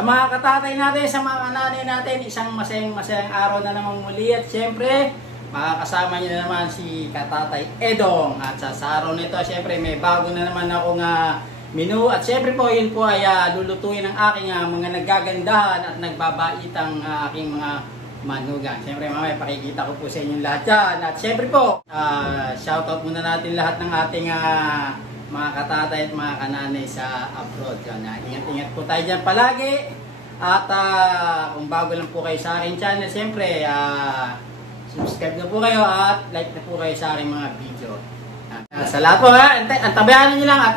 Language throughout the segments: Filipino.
Sa mga katatay natin, sa mga nanay natin, isang masayang araw na naman muli. At syempre, makakasama niyo na naman si Katatay Edong. At sa araw nito, syempre may bago na naman akong menu. At syempre po, yun po ay lulutuin ng aking mga nagagandahan at nagbabaitang aking mga manugang. Syempre mamaya pakikita ko po sa inyong lahat yan. At syempre po, shoutout muna natin lahat ng ating mga katatay at mga kananay sa abroad. Ingat-ingat po tayo dyan palagi. At kung bago lang po kayo sa aking channel, syempre subscribe na po kayo at like na po kayo sa aking mga video. Sa lahat po antabayanan nyo lang at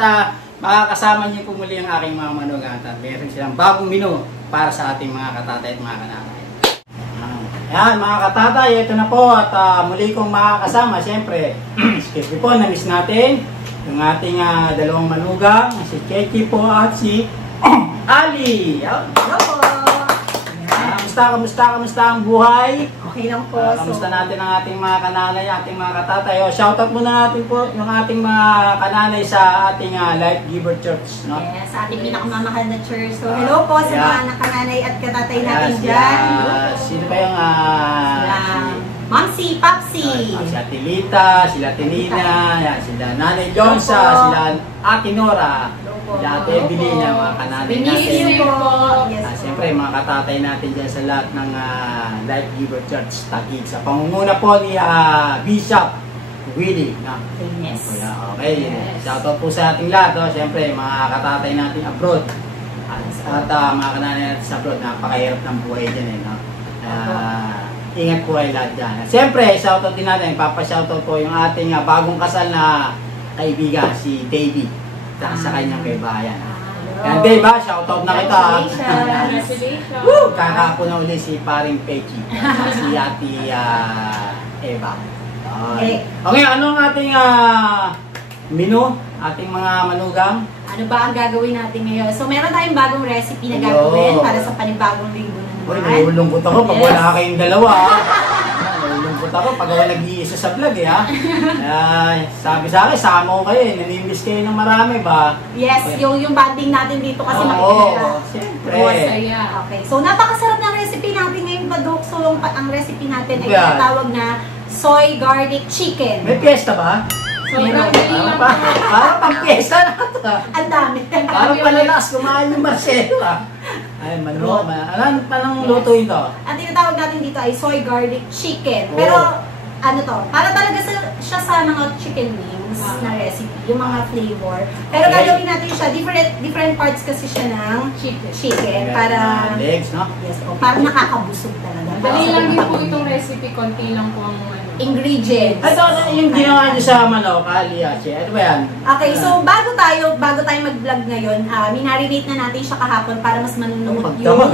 makakasama nyo po muli ang aking mga manugang. At meron silang bagong menu para sa ating mga katatay at mga kananay. Yan mga katatay, ito na po at muli kong makakasama. Syempre, excuse me po, na-miss natin yung ating dalawang manugang, si Chechi po at si Ali. Hello po! Kamusta ang buhay? Okay lang po. Kamusta natin ang ating mga kananay, ating mga katatay? Shoutout muna natin po yung ating mga kananay sa ating Life Giver Church. No? Yes, sa ating pinakamamahal na church. So, hello po sa mga kananay at katatay natin dyan. Sino ba yung Mamsi, Papsi. Sila Tilita, sila Tinina, sila Nanay Jonsa, sila Ate Nora, sila Ate Evelina, mga kananay natin. Siyempre, mga katatay natin dyan sa lahat ng Life Giver Church Taguig. Sa pangunguna po ni Bishop Willie. No? Yes. Okay, shoutout po sa ating lahat. Siyempre, mga katatay natin abroad. At mga kananay natin sa abroad, napakahirap ng buhay dyan. No? Ingat po kayo lahat dyan. Siyempre, shoutout din natin. Papashoutout po yung ating bagong kasal na kaibigan, si Davey. Sa kanyang kaibayan. Yan, Dave, shoutout na kita. Congratulations. Kakako na uli si Paring Pechi. Si Ate Eva. Okay, ano ang ating menu? Ating mga manugang? Ano ba ang gagawin natin ngayon? So, meron tayong bagong recipe na gagawin para sa panibagong linggo na naman. Uy, nalulungkot ako pag wala kayong dalawa. Nalulungkot ako pag wala nag-iisa sa vlog sabi sa akin, sama ko kayo. Nanimiss kayo ng marami ba? Yes, yung banding natin dito kasi makikita. Siyempre. Okay, so napakasarap ng recipe natin ngayon, Badok. So, ang recipe natin ay tinatawag na soy garlic chicken. May piyesta ba? Parang pang piyesta na ito. Ang dami. Parang palalakas kumain yung Marcelo Ay, anong luto ito? Ang tinatawag natin dito ay soy garlic chicken. Pero, ano to, para talaga siya sa mga chicken wings na recipe, yung mga flavor. Pero gagawin natin siya, different parts kasi siya ng chicken. Para, legs, no? Yes, para nakakabusog talaga. Dali lang din po itong recipe, konti lang po ang ingredients. Ito, yung ginawa niyo sa manok, aliache. Ano ba yan? Okay, so bago tayo mag-vlog ngayon, minarinate na natin siya kahapon para mas manunuot yung...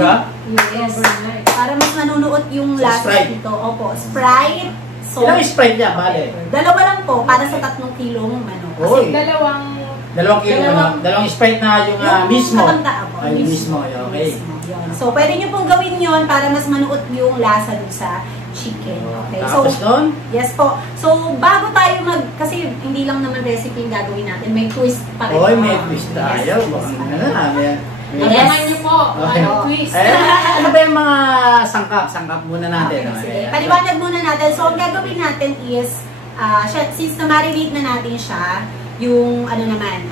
Yes. Para mas manunuot yung lasa dito. Opo, Sprite. So, ilang Sprite niya, bale? Dalawa lang po, para sa 3 kilong manok. Kasi dalawang kilo manok. Dalawang Sprite na yung mismo. Ay, mismo. Okay. So, pwede nyo pong gawin yon para mas manuot yung lasa dun sa chicken. Okay. Tapos doon? Yes po. So, bago tayo kasi hindi lang naman recipe yung gagawin natin, may twist pa rin. Oy, may twist tayo. Alaman niyo po, twist. Ano ba yung mga sangkap? Sangkap muna natin. Paliwanag muna natin. So, ang gagawin natin is, since na-marinate na natin siya, yung ano naman,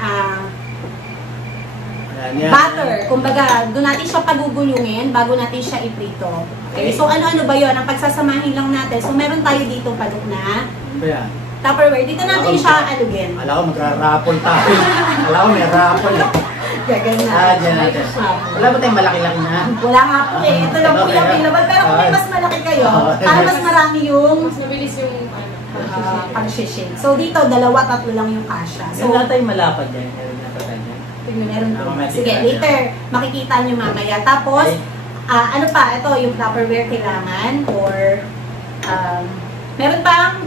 butter. Kumbaga, doon natin siya pagugulungin bago natin siya iprito. Okay. So, ano-ano ba yun? Ang pagsasamahin lang natin. So, meron tayo dito Padok na Tupperware. Dito natin siya alugin. Alam ko, magra-raffle tayo. Alam ko, may raffle. Gagan na. Dyan natin. Wala ba tayong malaki-laki na? Wala nga po eh. Ito lang po yung available. Pero kung may mas malaki kayo, para mas marami yung mas mabilis yung pag-shishing. So, dito, 2-3 lang yung kasha. So, wala tayong malapad dyan. meron po. Sige, later, makikita nyo mamaya. Tapos, ano pa, ito, yung Tupperware kailangan, or, meron pang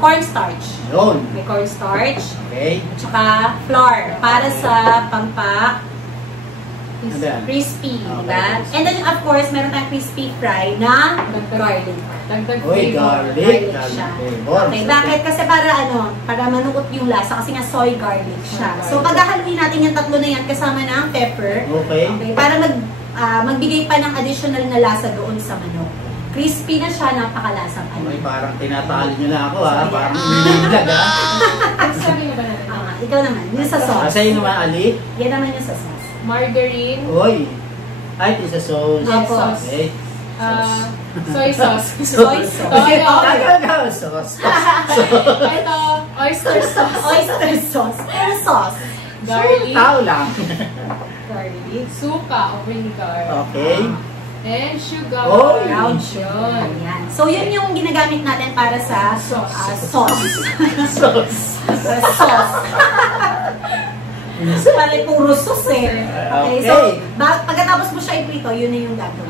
cornstarch. Yun. May cornstarch. Okay. Tsaka flour, para sa pampak crispy, okay. Diba? And then, of course, meron tayong crispy fry na garlic. Uy, garlic siya. flavor. Okay, bakit? Kasi para manuot yung lasa, kasi nga soy garlic siya. So, paghahaluin natin yung tatlo na yan kasama ng pepper. Okay. Para magbigay pa ng additional na lasa doon sa manok. Crispy na siya, napakalasang Ay, ano. parang tinatalo nyo na ako ha. So, Parang yeah. inilag ha. Sabi nga ba natin? Ikaw naman, yung sa sauce. Sa'yo naman, Ali? Yan naman yung sa sauce. Margarine. Oy. Ay, ito sa sauce. Yes, Opo. sauce. Okay. Soy sauce. Soy sauce. Tagagaw, sauce. Ito, oyster sauce. Oyster sauce. Pero sauce. Garlic. Tao lang. Garlic. Suka o vinegar. Okay. And sugar. Oh, Brown Yun. sugar. Ayan. So, yun yung ginagamit natin para sa sauce. Sauce. Sauce. Pala puro sauce eh. Okay, so, pagkatapos mo siya iprito, yun na yung gagawin.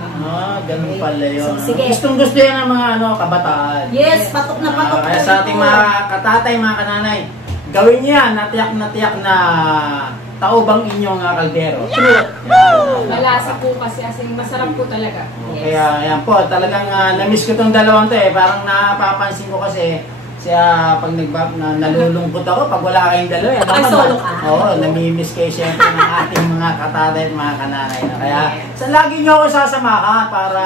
Ganun pala yun. So, sige. Gustong gusto yan ng mga kabataan. Yes, patok na patok. Kaya sa ating mga katatay, mga kananay, gawin niyo yan, natiyak na taubang inyong kaldero. Malasa po kasi masarap po talaga. Kaya yan po, talagang na-miss ko itong dalawang to eh. Parang napapansin ko kasi pag nalulungkot ako pag wala kayong dalawa. Ay, solo ka? Oo, namimiss kayo siyempre ng ating mga katatay at mga kananay. Kaya sa lagi nyo ako sasamahan para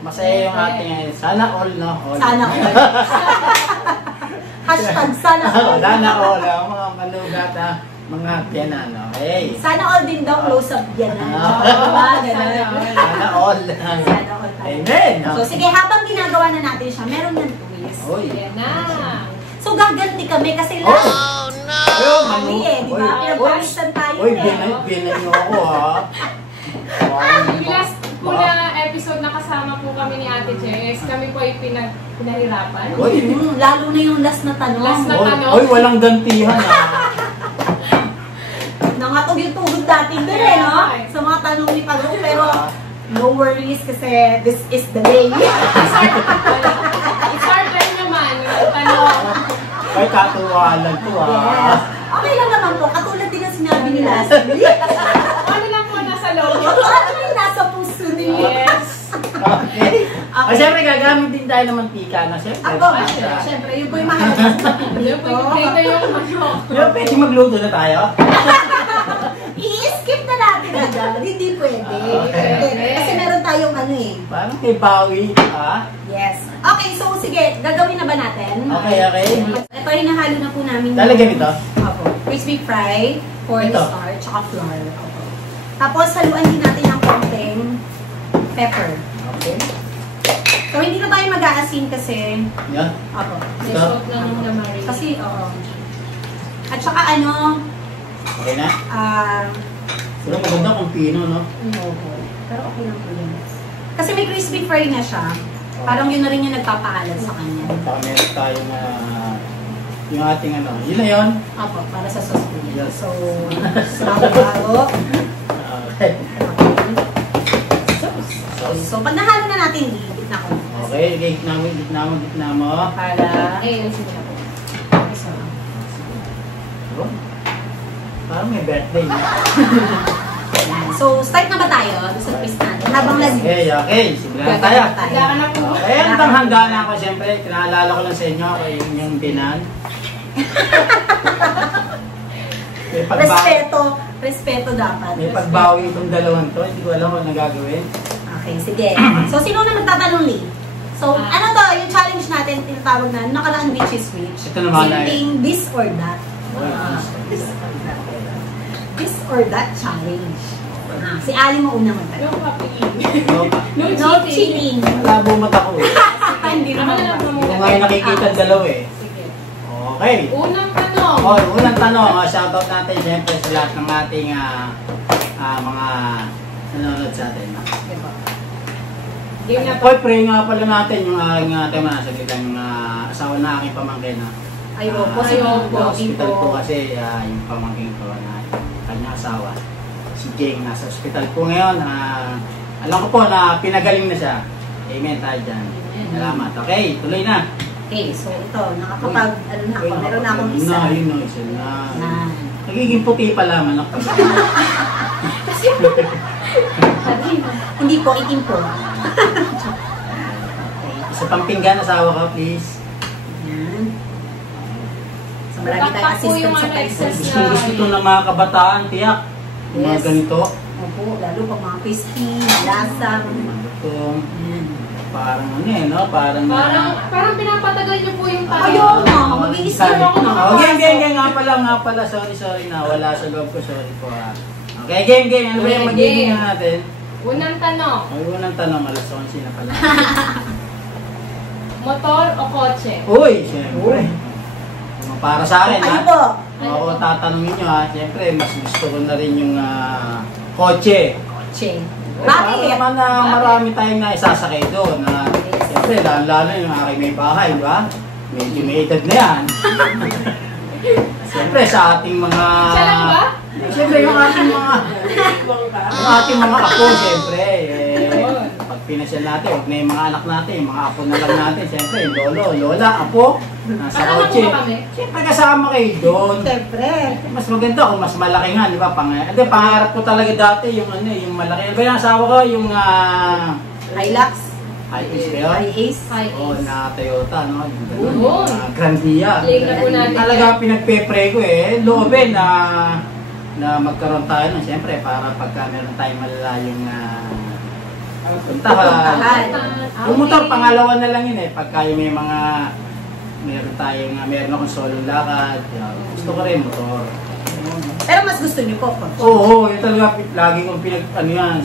masaya yung ating sana all, no? All. Sana all. Hashtag sana all. Sana all, ang mga malugat mga tiyanan, okay? Sana all din daw close up yan. Sana all. Sana all. Amen. So sige, habang ginagawa na natin siya, meron ng twist. Oy. Yan na. So gaganti kami kasi last kami eh, di ba? Pinagpawisan tayo Uy, eh. binan nyo ako ha. Yung last po na episode na kasama po kami ni Ate Jess, kami po ay pinahirapan. Uy. Lalo na yung last na tanong. Last na tanong. Uy, walang gantihan ha. Nangatog yung tugod natin doon eh, no? Sa mga tanong ni Pagong, pero no worries kasi this is the day. It's our turn naman, yung tanong. Ay, katuwalan to ha. Yes. Okay lang naman po, katulad din ang sinabi ni last week. Ano lang po nasa loob? Ano yung nasa puso niyo? Yes. Okay. Okay. Siyempre, gagamit din tayo ng mantika na siyempre. Ako, syempre, yun po yung mahalaga sa Yung po yung dito yung manok. Pwede magluto na tayo? I-skip na natin agad. Hindi pwede. Kasi meron tayong ano eh. Parang may bawi ha? Yes. Okay, so sige, gagawin na ba natin? Okay. Ito yung nahalo na po namin. Lalagyan ito? Opo. Crispy fry, corn Ito. starch, tsaka flour. Opo. Tapos, haluan din natin ng konting pepper. Okay. So, hindi na tayo mag-aasin kasi... Yan. Opo. May salt na nung namari. Kasi, oo. At saka ano, Okay na? Pero maganda kung pino, no? opo. Pero okay lang po yun. Kasi may crispy fry na siya. Parang yun na rin yung nagpapaalat sa kanya. Baka meron tayo na yung ating ano. Yun na yun. Opo, para sa sauce po yan. Yes. So, bago. Okay. So, pag nahalo na natin, gitna ko. Okay, gitna mo. Para... Alisin niyo po. So, Parang may birthday na. yan. So, start na ba tayo sa twist natin? Habang Okay. Simulan tayo. Handa ka na po. Ayan, bang handa na ako siyempre. Kinaalala ko lang sa inyo yung binan. May pagbawi. Respeto dapat. May pagbawi itong dalawang to. Hindi ko alam kung nagagawin. Okay, sige. So, sino na magtatanong, Lee? So, ano to, yung challenge natin, tinatawag na nakaraan which is which. Ito naman ay- Saying this or that. This or that challenge. Si Ali mo una No magtanong. copying. No, No No cheating. cheating. malabo mata ko eh. Hindi Ako naman. na lang po Hindi ko muna. ngayon nakikita ang dalawa eh. Sige. Okay. Unang tanong. Okay, unang tanong. Shoutout natin siyempre sa lahat ng ating mga nanonood sa atin. Game na po. Hoy, pray nga pala natin yung aking tema sa kita yung asawa na aking pamangkin. Ayoko, si Ayoko. Hospital po kasi yung pamangkin ko na kanyang asawa. Si Jing nasa hospital po ngayon. Alam ko po na pinagaling na siya. Amen tayo dyan. Salamat. Okay, tuloy na. Okay, so ito, nakakapag, ano na ako, meron na akong Yun isa. na, yun na, isa na. Na. Nagiging puti pala man ako. Hindi po, itim po. Isa pang pinggan, asawa ka, please. Yan. So marami tayong Takpak po assistant yung sa ano, Texas. excess Gusto ito ng mga kabataan, tiyak. Yung mga Yes. ganito. Opo, lalo pag mga crispy, lasang. Ito, parang ano eh, no? Parang pinapatagal niyo po yung tayo. Ayun na, mag-i-stir ako na. Oh, game, nga pala, sorry na, wala sa loob ko, sorry po ha. Okay, game, ano ba yung magiging natin? Unang tanong, Ay, unang tanong, alas 11 na pala. motor o kotse? Uy, siyempre. Para sa akin, Ano ha? po? Ako tatanungin nyo, ha? Siyempre, mas gusto ko na rin yung kotse. Kotse. Para Bakit? naman na marami tayong naisasakay doon. Siyempre, lalo yung aking may bahay, di ba? Medyo may edad na yan. Siyempre, sa ating mga... Siya lang ba? Siyempre, yung ating mga apo, siyempre. Pag pinasyal natin, huwag na yung mga anak natin, yung mga apo na lang natin. Siyempre, yung lolo, lola, apo, nasa Kasama kotse. mo kami? Siyempre, kasama kayo doon. Siyempre. Mas maganda kung mas malaki nga, di ba? Pangarap ko talaga dati yung yung malaki. Ano ba yung asawa ko? Yung Hilux. Hi-Ace ba yun? Hi-Ace. Oo, na Toyota, no? Yung ganun, Oo. Grandia. Link na po natin. Talaga pinagpe-pray ko loobin na magkaroon tayo ng siyempre para pagka meron tayong malalayong puntahan. Yung motor, pangalawa na lang yun pagka yung may mga meron akong solo lakad. Gusto ko rin motor. Pero mas gusto niyo po kotse. Oo, yun talaga lagi kong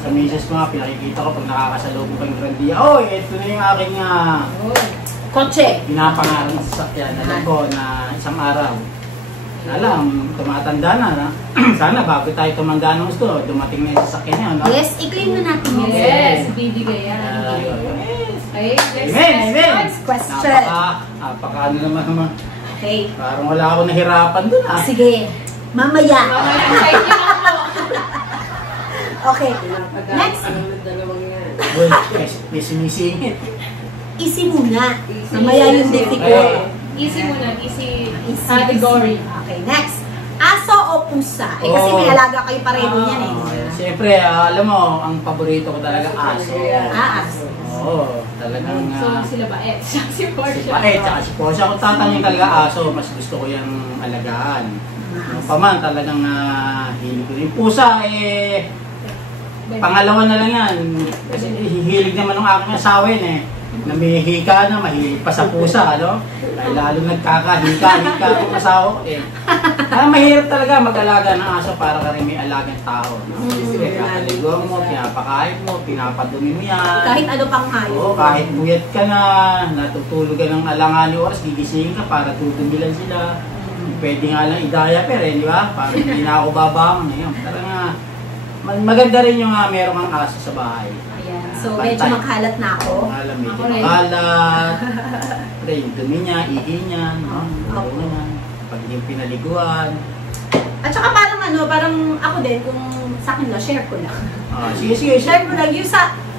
sa misis ko nga, pinakikita ko pag nakakasalubong ko yung Grandia. Ito na yung aking Kotse. pinapangarap na sasakyan. Alam ko na isang araw. Alam, tumatanda na. Sana bago tayo tumanda ng gusto, dumating na yung sasakyan niya, no? Yes, i-claim na natin yun. Yes, bibigay yan. Yes. Okay, Amen. Next question. Napaka ano naman. Okay. Parang wala ako nahirapan dun, Sige. Mamaya. Thank you lang po. Okay. Next. Uy, may sinisingit. Easy muna. Mamaya yung difficult. Easy muna, easy category. Okay, next. Aso o pusa? Kasi may alaga kayo pareho niyan Siyempre, alam mo, ang paborito ko talaga aso. Aso. Oo, talagang... So, sila ba? Si Porsche. Si Paet, tsaka si Porsche. Ako tatanungin talaga aso, mas gusto ko yung alagaan. Yung paman, talagang hilig ko. Yung pusa, pangalawa na lang yan. Kasi hilig naman ng aking asawa yun Namihika na, mahilig pa sa pusa, ano? Ay lalo nagkakahika ang asawa ko mahirap talaga mag-alaga ng aso para ka rin may alagang tao. No? Kasi kakaliguan mo, pinapakain mo, pinapadumi mo yan. Kahit ano pang hayop. Oo, kahit buyat ka na, natutulog ka ng alanganing oras, gigisingin ka para tutumilan sila. Pwede nga lang idaya di ba? Para hindi na ako babangon. Talaga, maganda rin yung meron kang aso sa bahay. Ayan. So, medyo magkalat na ako. Medyo magkalat. Pre, yung dumi niya, ihi niya, no? Pag yung pinaliguan. At saka parang parang ako din, kung sa akin lang, share ko lang. Sige. Share ko lang. Yung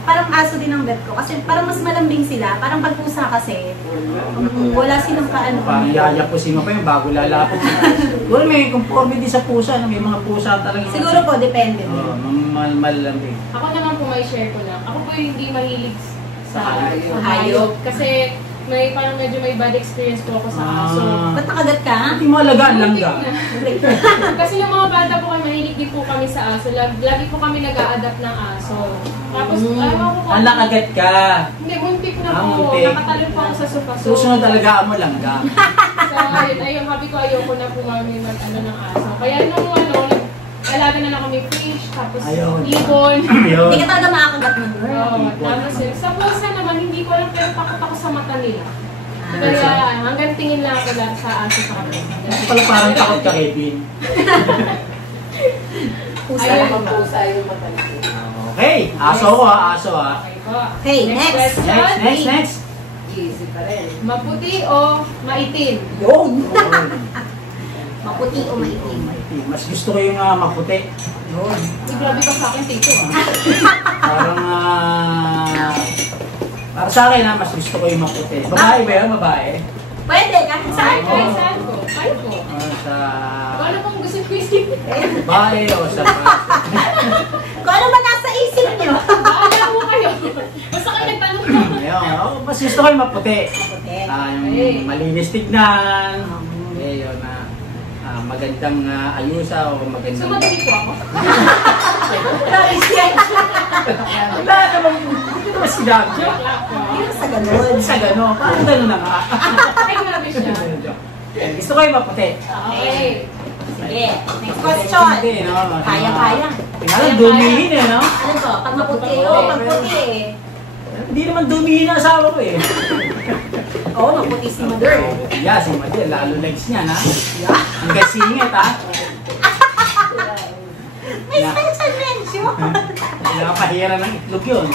parang aso din ang bet ko. Kasi parang mas malambing sila. Parang pag pusa kasi, wala silang kaano. Parang yayapusin mo pa yung bago lalapot. Siguro may conformity sa pusa. May mga pusa talaga. Siguro po, depende. Malambing. Ako naman po may share ko lang. Ako po yung hindi mahilig sa hayop. Kasi parang medyo may bad experience po ako sa aso. Ba't nakagat ka? Hindi mo alagaan lang ka. Kasi yung mga bata po kami, mahilig din po kami sa aso. Lagi po kami nag-a-adapt ng aso. Tapos, ayaw ko po. Nakagat ka. Hindi, muntik na po. Muntik. Nakatalon po ako sa sofa. Susunod alagaan mo lang ka. So, ayun, sabi ko, ayoko na po mami ng aso. Kaya nung alaga na lang kami fish, tapos ibon. Hindi ka talaga makakagat ng Tapos sa pusa naman, hindi ko alam, pero takot ako sa mata nila. Kaya hanggang tingin lang ako sa aso sa kapit. Pala parang takot ka, Kevin. Pusa lang ang pusa yung mata. Okay, aso ko aso Okay, next. Next. Easy pa rin. Maputi o maitim? Yun! Maputi o maitim? Mas gusto ko yung maputi. Grabe ka sa akin, tito. Parang para sa akin mas gusto ko yung maputi. Babae ba yun? Babae? Pwede, kahit saan. Kahit saan ko. Kahit ko. Sa Kung ano pong gusto ko isip. babae o sa Kung ano ba nasa isip nyo? Baala mo kayo. Basta kayo nagtanong ko. Ayun, mas gusto ko yung maputi. Maputi. Yung malinis tignan. Ayun magandang ayusa o magandang... Sumadali po ako. Wala naman, hindi naman sinabi siya. Hindi na sa ganun. Sa gano'n, parang gano'n na nga. Ay, grabe siya. Gusto ko yung maputi. Okay. Sige, next question. Hindi, no? Kaya-kaya. Tingnan, dumihin eh, no? Ano to? Pag maputi, pag puti. Hindi naman dumihin ang asawa ko eh. Oo, maputi si Mother. Yeah, si Mother, lalo legs niya, na. Yeah. Hanggang singit, ha? May special mention. Nakapahira ng itlog yun.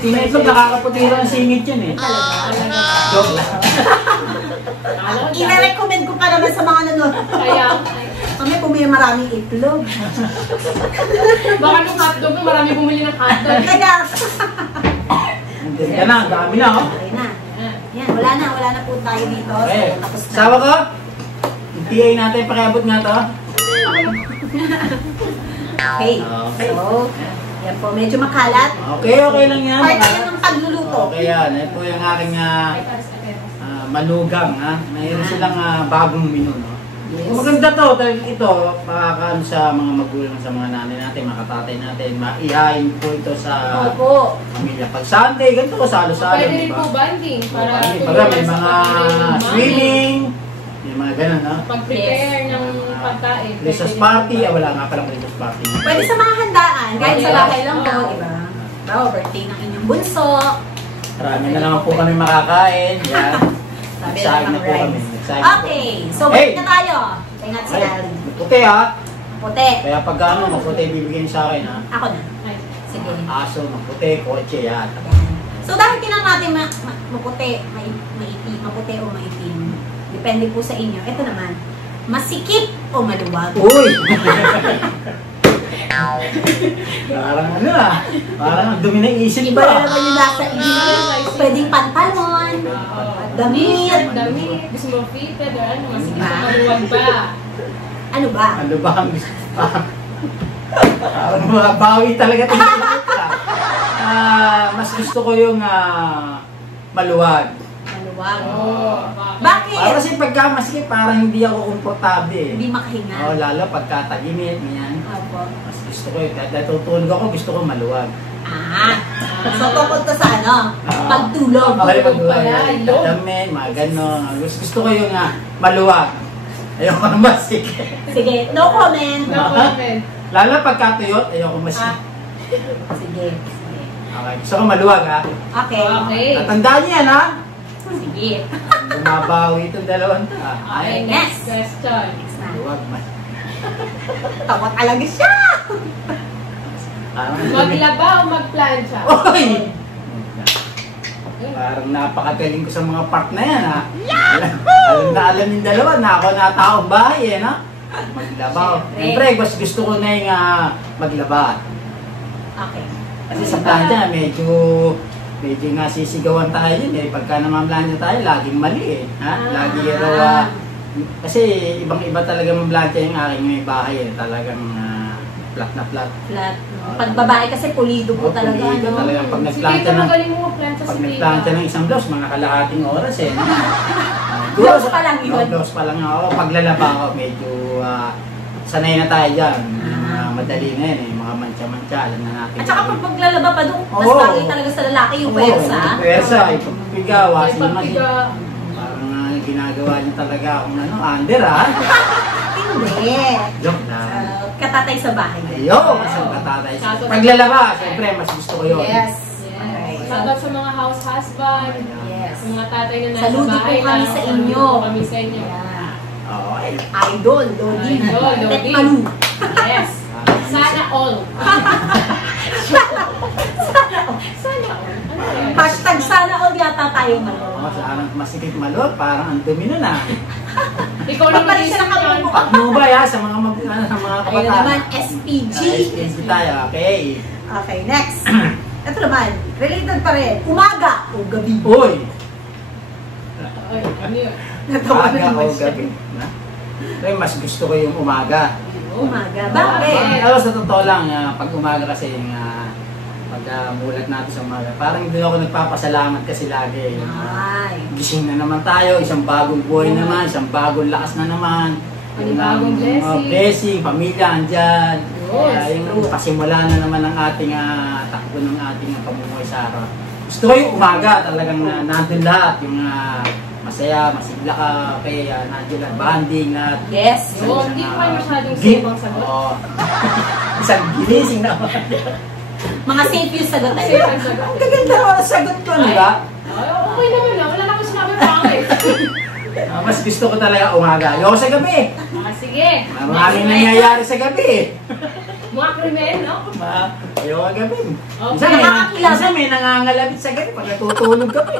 Tinitlog, nakakaputi rin ang singit yun eh. Joke lang. Ina-recommend ko pa naman sa mga nanonood. Kaya, Kami bumili maraming itlog. baka nung hotdog na marami bumili ng hotdog. Kaya, Andun ka na, ang dami na, oh. okay na. Yan, wala na po tayo dito. Okay. So, tapos na. Sawa ko? Yung PA natin, pakiabot nga to. Okay. Okay. So, yan po, medyo makalat. Okay lang yan. Part yan ng pagluluto. Okay yan. Ito yung aking manugang, ha. Mayroon silang bagong menu, no. Yes. Maganda to, dahil ito, makakaano sa mga magulang, sa mga nanay natin, mga katatay natin, maihain po ito sa Opo. pamilya. Pag Sunday, ganito ko, salo-salo, Pwede rin diba? po banding para Pag may mga swimming, may mga ganun, no? pag-prepare ng pagkain. Christmas party, wala nga palang Christmas party. Pwede sa mga handaan, kahit sa Yes. bahay lang po, di ba? Birthday ng inyong bunso. Marami na naman po kami makakain. Yan. Sabi Nagsahin lang na ng po kami. rice. Nagsahin na po. Okay, so Hey! balik na tayo. Ingat si Ay, Alin. puti, ha? Puti. Kaya pag ano, maputi bibigyan niyo sa akin, ha? Ako na. Sige. Aso, maputi, kotse, yan. Ayan. So dahil tinang natin maputi, maitim, maputi o maitim, depende po sa inyo. Ito naman, masikip o maluwag? Uy! Parang ano, parang ang dumi ng isip Iba ko, na naman yung nasa inyo. Pwedeng pantalon, damit, Damit, gusto mo fitted or ano, mas Ah. maluwag ba? ano ba? Ano ba ang gusto? Parang mga bawi talaga ito. Mas gusto ko yung maluwag. Maluwag. Oh, Bakit? Para kasi pagka masikip, parang hindi ako komportable eh. Hindi makahinga. Oh, lalo pagka tag-init, yan. Opo. Mas gusto ko yun. Kahit natutulog ako, gusto ko maluwag. So tungkol to sa ano? Pagtulog. Okay, pagluwag. pala, yun. Damit, mga gano'n. Gusto ko yung maluwag. Ayoko na masikip. Sige, no comment. No comment. Lalo pagka tuyot, ayoko masikip. Sige. Okay, gusto ko maluwag, ha? Okay. Okay. Tatandaan niyo yan, ha? Sige. Bumabawi itong dalawang to, ha? Okay, next question. Next na. Maluwag, Tawa talaga siya. Maglaba o magplancha? Oy! Parang napakagaling ko sa mga part na yan, ha? Alam na alam yung dalawa na ako na taong bahay, eh, no? Maglaba. Siyempre, mas gusto ko na yung maglaba. Okay. Kasi sa planta, medyo nga sisigawan tayo yun, eh. Pagka namamplanta tayo, laging mali, eh. Ha? Lagi raw, kasi ibang-iba talaga mamplanta yung aking may bahay, eh. Talagang flat na flat. Flat. Pag babae kasi pulido po talaga. Pulido No? talaga. Pag Si nagplanta Tita, ng magaling mo magplanta Pag si nagplanta Tita. ng isang blouse, mga kalahating oras eh. Blouse pa lang yun? Blouse pa lang ako. Paglalaba ako, medyo sanay na tayo dyan. Madali na yan eh. Mga mancha-mancha, alam na natin. At saka pag maglalaba pa doon, mas Oo. bagay talaga sa lalaki yung pwersa. Pwersa, ipagpiga, May washing machine. pagpiga. Parang ginagawa niya talaga akong under ha. Hindi. Joke na. Katatay sa bahay. Ayo, isang katatay. Paglalaba, siyempre, mas gusto ko yun. Yes. Yes. Shoutout sa mga house husband. Yes. Sa mga tatay na nasa Saludo po bahay kami lang. sa inyo. Saludo po kami sa inyo. Yeah. Oo, ay. Idol, Lodi. Idol, Lodi. Tet Manu. Yes. Sana all. Sana all. Ano yan? Hashtag sana all yata tayo Oo, malo. parang masikip malot, parang ang dumi nun ah. Ikaw na Pagbalik siya ng mag-isip kamumukha. Pagmubay ha, sa mga Ayun kabataan. na naman, SPG. SPG tayo, okay. Okay, next. Ito naman, related pa rin. Umaga o gabi. Uy! Ay, ano yun? Natawa na Umaga naman o siya. gabi. Pero mas gusto ko yung umaga. Umaga. Bakit? Pero sa totoo lang, pag umaga kasi, pag mulat natin sa umaga, parang doon ako nagpapasalamat kasi lagi. Ay. gising na naman tayo, isang bagong buhay naman, isang bagong lakas na naman. Panibagong blessing. Blessing, pamilya, andyan. Yes, Yung pasimula na naman ng ating takbo ng ating pamumuhay sa araw. Gusto ko yung umaga talagang nandun lahat, yung masaya, masigla ka, okay, nandun lahat, banding lahat. Yes. Oo, hindi ko kayo masyadong safe ang sagot. Oo. Isang ginising na. Mga safe yung sagot tayo. Safe ang sagot. Ang gaganda ko ang sagot ko, di ba? Ay, okay naman na. Wala na akong sinabi pangit. Mas gusto ko talaga umaga. Ayoko sa gabi. Sige. Maraming nangyayari sa gabi. Mga krimen, no? Ayoko sa gabi. Okay. Minsan may nangangalapit sa gabi pag natutulog ka pa.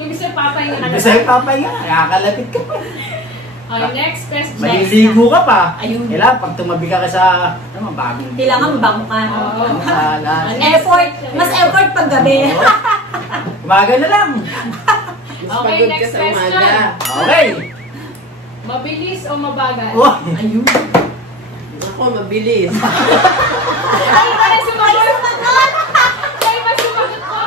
Ibig sabihin, papahinga ka na. Kasi sa'yo papay nga, nakakalapit ka pa. Okay, next question. Maliligo ka pa. Ayun. Kailangan pag tumabi ka sa bagong Kailangan bango ka. Oo. Effort. Mas effort pag gabi. Umaga na lang. Okay, next question. Okay. Mabilis o mabagal? Oh. Ayun. Ako, mabilis. Ay, pala sumagot! Ay, pala sumagot ko!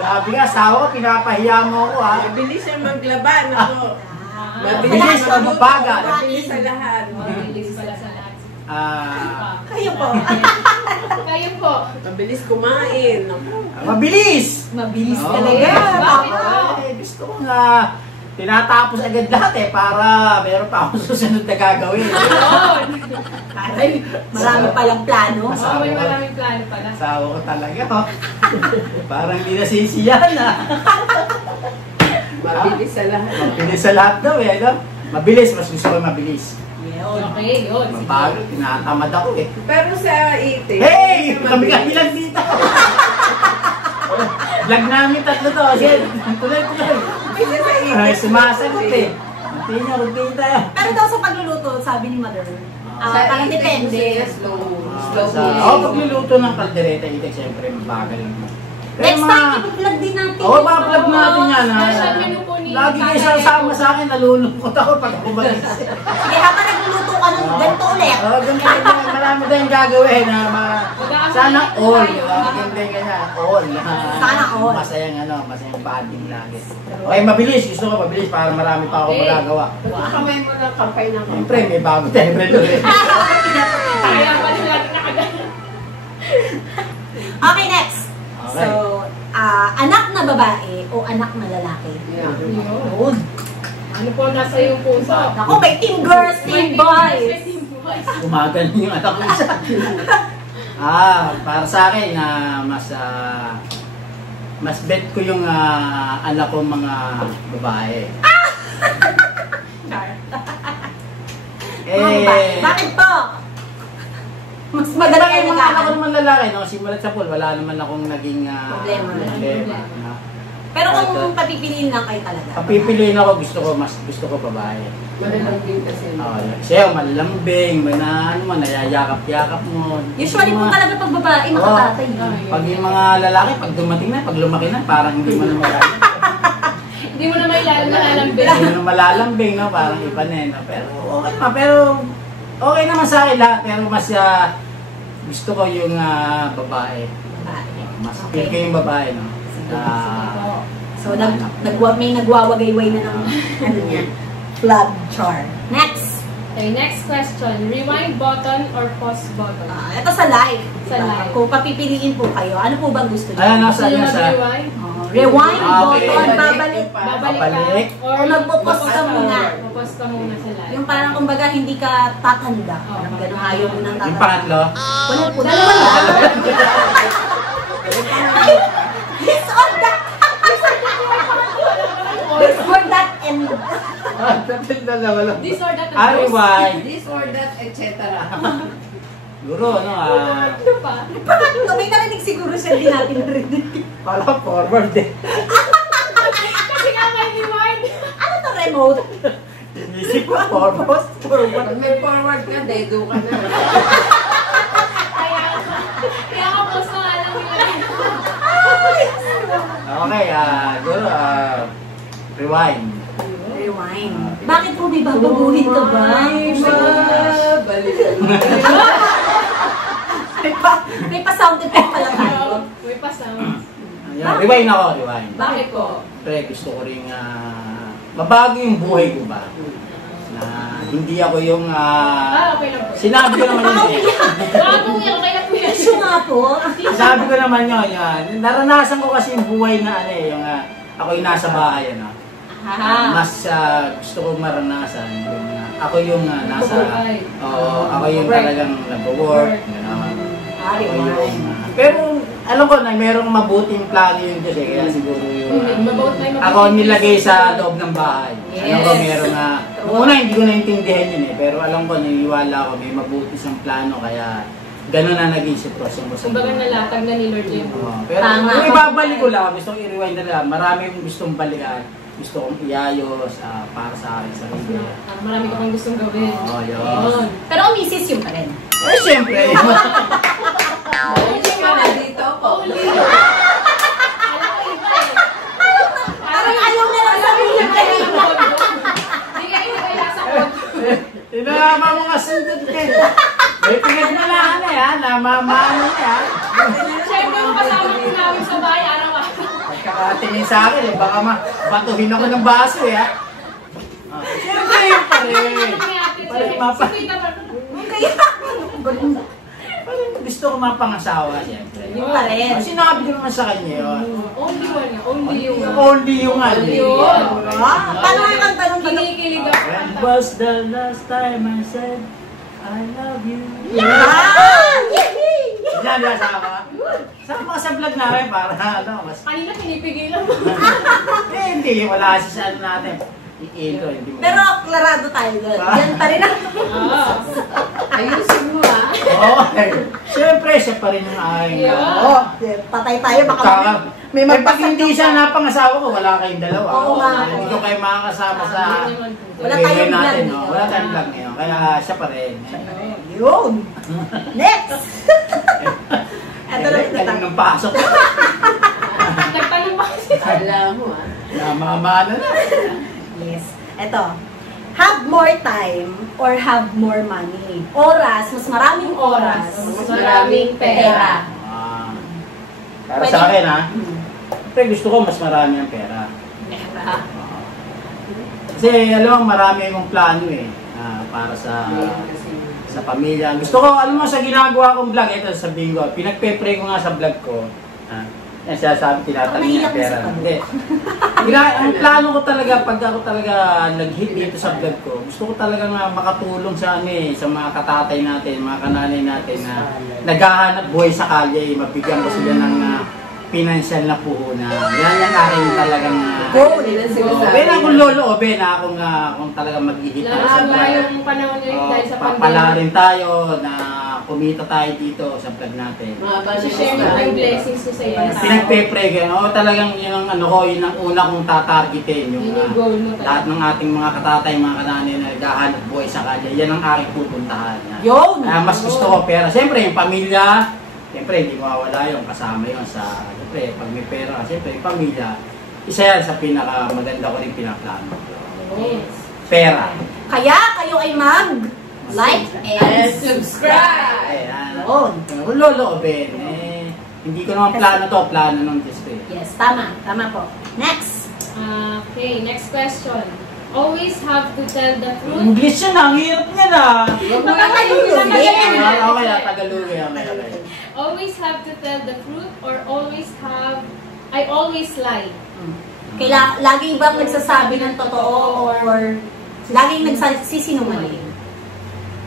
Grabe ka, asawa ko, pinapahiya mo ako ha. Mabilis siya maglaban. Ako. Mabilis o mabagal? Mabilis sa lahat. Mabilis pala sa lahat. Kayo po. Kayo po. Mabilis kumain. Ako. Mabilis! Mabilis Oo. talaga. Bakit po? Gusto ko nga tinatapos agad lahat para meron pa akong susunod na gagawin. Yun! Aray, marami palang plano. Oo, may maraming plano pala. Asawa ko talaga. Parang di nasisiyahan Mabilis sa lahat. Mabilis sa lahat daw no? Mabilis, mas gusto ko mabilis. Okay, yun. Sige. Mabagal, tinatamad ako Pero sa eating. Hey! Kami bilang dito! Vlog namin tatlo to. Sige, tuloy. Kasi sa eating. Ay, sumasagot Hindi niya, magpili tayo. Pero daw sa pagluluto, sabi ni Mother, parang depende. Slow. Pagluluto ng kaldereta, itik siyempre mabagal. Next time, i-vlog din natin. Oo, ma-vlog natin yan. Special menu po ni Lagi kayo Tatay sasama Edo. sa akin, nalulungkot ako pag umalis. Sige, habang nagluluto ka ng ganito ulit. Oo, ganito. Marami tayong gagawin na sana all. Maganda yung ganyan. All. Sana all. Masayang banding lagi. Okay, mabilis. Gusto ko mabilis para marami pa ako Okay. magagawa. Kamay mo na kampay na Siyempre, may bago tayo relo eh. Kaya pa nila natin nakagana. Okay, next. Okay. So, anak na babae o anak na lalaki? Yun. Ano po nasa yung puso? Ako, may team girls, team boys. May team boys. Umagal yung anak ko isa. Para sa akin, mas bet ko yung anak ko mga babae. Mga babae. Bakit po? Mas maganda Yung yung mga anak ko lahat. naman lalaki, no? Simulat sa pool, wala naman akong naging Problema. no? Pero kung papipiliin lang kayo talaga. Papipiliin ako, gusto ko babae. Malalang din kasi. Siya, malalambing, nayayakap-yakap mo. Usually po talaga pag babae, makatatay. Pag yung mga lalaki, pag dumating na, pag lumaki na, parang hindi mo na malalambing. Hindi mo na may malalambing. Hindi mo na malalambing, no? Parang iba na no? Pero okay pa, pero okay naman sa akin lahat, pero mas gusto ko yung babae. Babae. Mas feel ko yung babae, no? So, may nagwawagayway na ng ano niya, flag char. Next. Okay, next question. Rewind button or pause button? Ito sa live. Sa live. Kung papipiliin po kayo, ano po bang gusto niyo? Ayan, Gusto nyo mag-rewind? Rewind Okay. button, babalik. Babalik ka? O magpo-pause ka muna. Magpo-pause ka muna sa live. Yung parang kumbaga hindi ka tatanda. Parang gano'n ayaw mo nang Yung tatanda. pangatlo, Wala po. Dalawa lang. This or that. This or that and... dalawa lang. This or that. Rewind. This or that, etc. Guro, no? Ano pa? Pangatlo, may narinig siguro siya, hindi natin narinig. Wala forward eh. Kasi nga may rewind. Ano to, remote? Inisip ko, forward. Pag may forward ka, dedo ka na. Kaya ako pause na nga lang nila. Okay, guro, rewind. Rewind. Bakit po may babaguhin ka ba? Balikan. May pa-sound effect pala tayo. May pa sound. Yan, rewind ako, rewind. Bakit po? Pre, gusto ko rin mabago yung buhay ko ba? Na hindi ako yung Okay lang po. sinabi ko naman yun. Bagong yan, okay lang po yan. Issue nga po. Sinabi ko naman yun, yan. Naranasan ko kasi yung buhay na yung ako yung nasa bahay, mas gusto ko maranasan yung ako yung nasa ako yung talagang nag-work, gano'n. Ako yung pero alam ko na merong mabuting plano yun kasi kaya siguro yung ako nilagay sa loob ng bahay. Alam ko merong una hindi ko naintindihan yun pero alam ko niniwala ako may mabuti siyang plano kaya gano'n na naging sitwasyon ko sa Kumbaga nalatag na ni Lord yun. pero kung ibabalik ko lang, gusto kong i-rewind na lang, marami kong gustong balikan. Gusto kong iayos para sa akin sarili. Marami ka pang gustong gawin. Oo, yun. Pero misis yun pa rin. Eh, siyempre. Hindi ka na dito po. Parang ayaw na lang sabihin niya kayo. Hindi kayo nasa kod. Tinama mo nga sundot ka. May pinagmalaan namamano niya. Siyempre yung kasama ko namin sa bahay, araw-araw. Pagkakatingin sa akin baka batuhin ako ng baso Siyempre yun pa rin. Parang gusto ko mapangasawa siyempre. Yun pa rin. Sinabi ko naman sa kanya yun. Only one nga, only you. Only yung Paano yung kanta nung Kinikilig ako. When was the last time I said I love you? Yan, sama ka. Sama ka sa vlog namin para mas... Kanina pinipigilan mo. Hindi, wala kasi sa natin. Ito, hindi mo. Pero klarado tayo doon. Yan pa rin ang... Ayusin mo Siyempre, siya pa rin yung aking... Patay tayo, baka may pag hindi siya napangasawa ko, wala kayong dalawa. Oo nga. Hindi ko kayo makakasama sa... Wala tayong vlog natin, ngayon. wala tayong vlog ngayon. Kaya siya pa rin. Yun. Next! Ito lang Galing ng pasok. Nagtanong pa kasi. Alam mo Namamana na. Yes. Ito. Have more time or have more money? Oras, mas maraming oras. Mas maraming pera. Para sa akin pero gusto ko mas marami ang pera. Kasi alam mo, marami akong plano para sa pamilya. Gusto ko, alam mo, sa ginagawa kong vlog, ito sabihin ko, pinagpe-pray ko nga sa vlog ko. Yan siya sabi, tinatanong niya pera. Hindi. Ang plano ko talaga, pag ako talaga nag-hit dito sa vlog ko, gusto ko talaga nga makatulong sa sa mga katatay natin, mga kananay natin na naghahanap buhay sa kalye, mabigyan ko sila ng financial na puhunan. Yan yung aking talagang Ben akong lolo o Ben akong kung talagang mag-hit tayo sa Lalo vlog. yung panahon nyo yung dahil sa Papala rin tayo na kumita tayo dito sa vlog natin. So, share mo yung blessings nyo sa iyo. Pinagpe-pray ko. Talagang yun ang yun ang una kong tatargetin. Yung Yun yung goal mo lahat ng ating mga katatay, mga kananay na naghahanap buhay sa kalye. Yan ang aking pupuntahan. Yun! Mas gusto ko pera. Siyempre, yung pamilya, siyempre, hindi mawawala yung kasama yun sa, siyempre, pag may pera, siyempre, yung pamilya, isa yan sa pinakamaganda ko rin pinaplano. Yes. Pera. Kaya kayo ay mag-like and subscribe! Ayan. Yun. Kung lolo o Ben, hindi ko naman plano to, plano ng Diyos ko. Yes, tama. Tama po. Next! Okay, next question. Always have to tell the truth. English yan, ang hirap niya na. Tagalog. Okay, Tagalog yan. Always have to tell the truth or always lie. Lagi bang nagsasabi ng totoo or laging nagsisinungaling?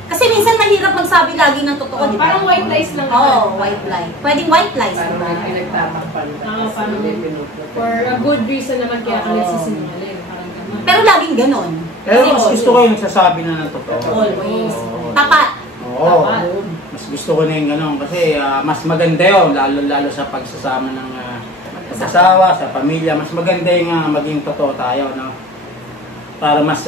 Kasi minsan mahirap magsabi lagi ng totoo, di ba? Parang white lies lang. Oo, white lie. Pwedeng white lies, di Parang ba? may pinagtatakpan. For a good reason naman kaya ka nagsisinungaling. Parang gano'n. Pero laging ganon. Pero mas gusto ko yung nagsasabi na ng totoo. Always. Oo. Tapat. Oo. Mas gusto ko na yung gano'n kasi mas maganda yun, lalo sa pagsasama ng mag-asawa, sa pamilya. Mas maganda yung maging totoo tayo, no? Para mas,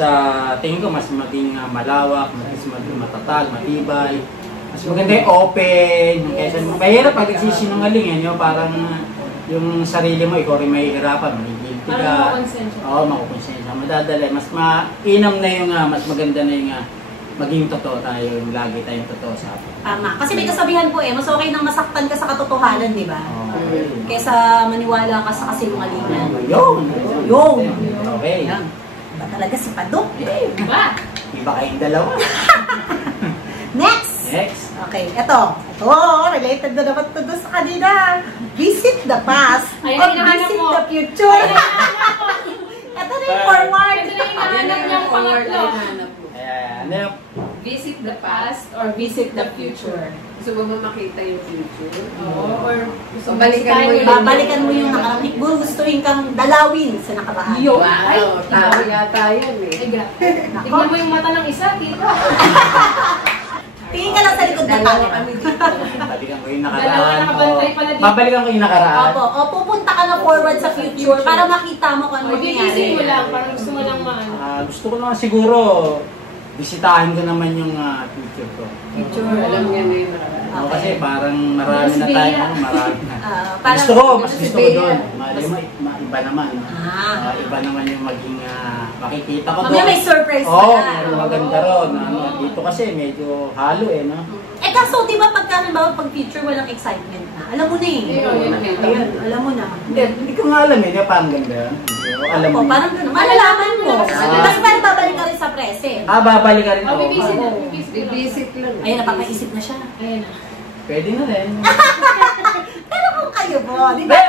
tingin ko, mas maging malawak, mas maging matatag, matibay. Mas maganda yung open. Kaysa, mahirap pag nagsisinungaling yan, parang yung sarili mo, ikaw rin mahihirapan, magigilty ka. Parang makakonsensya. Oo, makakonsensya. Madadala. Mas mainam na yung, mas maganda na yung maging totoo tayo, lagi tayong totoo sa atin. Tama. Kasi may kasabihan po mas okay nang masaktan ka sa katotohanan, di ba? Okay. Kesa maniwala ka sa kasinungalingan. Yun! Yung! Okay. Yan. Ba talaga si Padok? Diba? Iba kayong dalawa. Next! Next. Okay, ito. Ito, related na naman ito doon sa kanina. Visit the past Ay, or hinahanap visit mo. the future. Ito na yung forward. Ito na yung nahanap niyang pangatlo. Ayan. Ano yung Visit the past. Past or visit the future. Gusto mo ba makita yung future? Oo, or gusto mo Balikan mo tayo- yung- Babalikan mo yung nakaraan. Gustuin kang dalawin sa nakaraan. Yo. Wow, Ay, tao yata yan Ay, eh. grabe. Tignan mo yung mata ng isa, tita. Tingin ka lang sa likod ng Dalawa camera. kami dito. babalikan ko yung nakaraan. Dalawa nakabantay pala dito. Babalikan ko yung nakaraan. Opo, o pupunta ka na forward sa future para makita mo kung ano O, mangyayari. bibisin mo lang. Parang gusto mo lang maano. Gusto ko naman siguro, bisitahin ko naman yung future ko. Future. Alam niya na yung nakaraan. Kasi parang marami na tayo. Marami na. Parang- Gusto ko, mas si gusto ko Bea. doon. Mali mo, iba naman. Iba naman yung maging makikita ko Mamaya may surprise Oo, pala. meron maganda ron. Dito kasi medyo halo no? Kaso, di ba pagka, halimbawa, pag future, walang excitement na. Alam mo na eh. Ayun, Ayun, alam mo na. Hindi ko nga alam parang ganda yan. Hindi ko alam. Opo, parang gano'n. Malalaman mo. Ah. Kasi parang babalik ka rin sa present. Babalik ka rin Oh, ako. bibisin na. Oo. Bibisit lang. Ayun, napapaisip na siya. Ayun na. Pwede na rin. Pero kung kayo po, di Hindi! ba?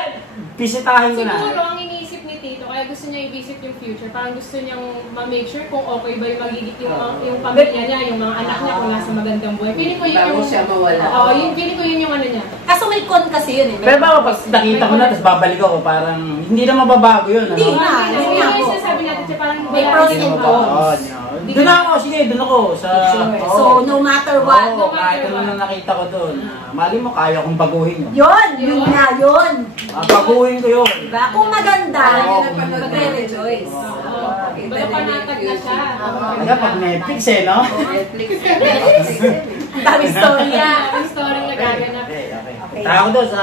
Bisitahin ko na. Siguro, ang iniisip ni Tito, kaya gusto niya i-visit yung future, parang gusto niyang ma-make sure kung okay ba yung magiging yung pamilya niya, yung mga anak niya, kung nasa magandang buhay. Feeling ko yun Bago yung... siya mawala. Oo, feeling ko yun yung ano niya. Kaso may con kasi yun eh. Pero baka pag nakita ko na, tapos babalik ako, parang hindi na mababago yun. Hindi Ano? na. Yun yun nga yung po. sinasabi natin siya, parang May wala pros din and yung cons. cons. Doon ako, sige, doon ako. Sa, oo. So, no matter what. Oo, kahit ano na nakita ko doon. Mali mo, kaya kong baguhin yun. Yun nga, yun. Baguhin ko yun. Diba? Kung maganda, Oo. magre-rejoice. Oo. Bago panatag na siya. Kaya pag Netflix no? Netflix. Ang dami story Yeah, yan. ang story na gaganap. Okay, okay. Okay. Punta ako doon sa...